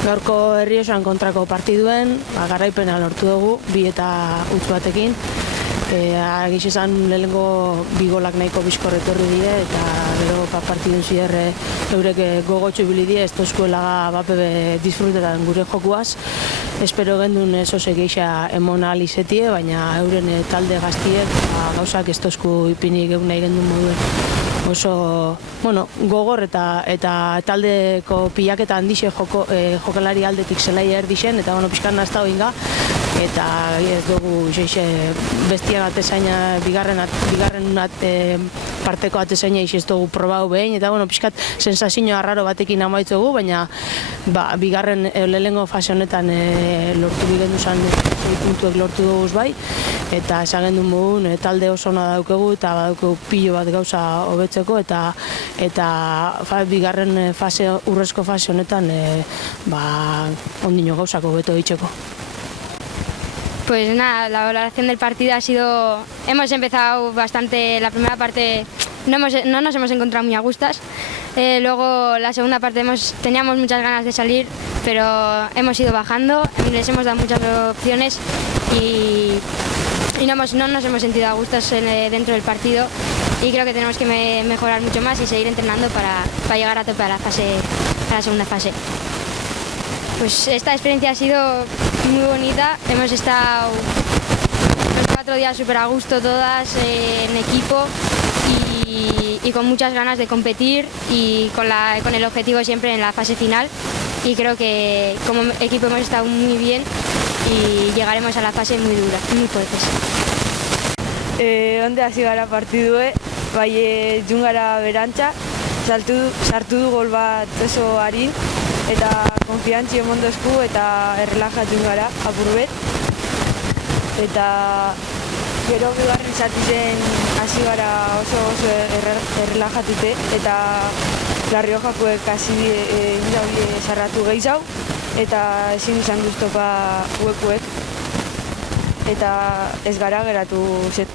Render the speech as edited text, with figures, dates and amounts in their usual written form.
Gaurko Errioxan kontrako partiduen, garaipena lortu dugu, 2-0 batekin. Egiz esan lehenengo bi golak nahiko bizkor etorri die, eta gero partidun zier eurek gogotxo ibili die, ez tozkuela bapebe disfrutetan gure jokuaz. Espero gendun zozek eixa emon ahal izetie, baina euren talde gaztiek gauzak ez tozku ipinik egun nahi gendun moduen. Oso gogor eta taldeko pilaketa handixe jokalari aldetik zelai erdixen, eta pixkan nazta hoinga, eta ez dugu bestia atezaina, bigarren parteko atezaina ez dugu probau behin, eta pixkat sensazio arraro batekin amaitzu dugu, baina bigarren lehenengo fase honetan lortu bigendu zan 6 puntuek lortu dugu bai, eta esagen du mugun talde oso ona daukegu, eta badaukegu pilo bat gauza hobetzeko, eta bigarren urrezko fase honetan ondino gauzako hobeto ditzeko. Pues nada, la valoración del partido ha sido... Hemos empezado bastante, la primera parte no nos hemos encontrado muy a gustas. Luego la segunda parte teníamos muchas ganas de salir, pero hemos ido bajando, les hemos dado muchas opciones y no nos hemos sentido a gustos dentro del partido, y creo que tenemos que mejorar mucho más y seguir entrenando para llegar a tope a la segunda fase. Pues esta experiencia ha sido muy bonita, hemos estado los 4 días súper a gusto todas en equipo y con muchas ganas de competir y con el objetivo siempre en la fase final, y creo que como equipo hemos estado muy bien y llegaremos a la fase muy dura, muy fuertes. Onde hasi gara partidue, bai jungara berantza, sartu du gol bat oso harin, eta konfiantzi emon dozku eta errelajatu gara apurbet. Eta gero bigarren zatizen hasi gara oso errelajatute, eta La Riojakoek hasi dira sarratu gehiago, eta ezin izan guztopa huekuek, eta ez gara geratu zet.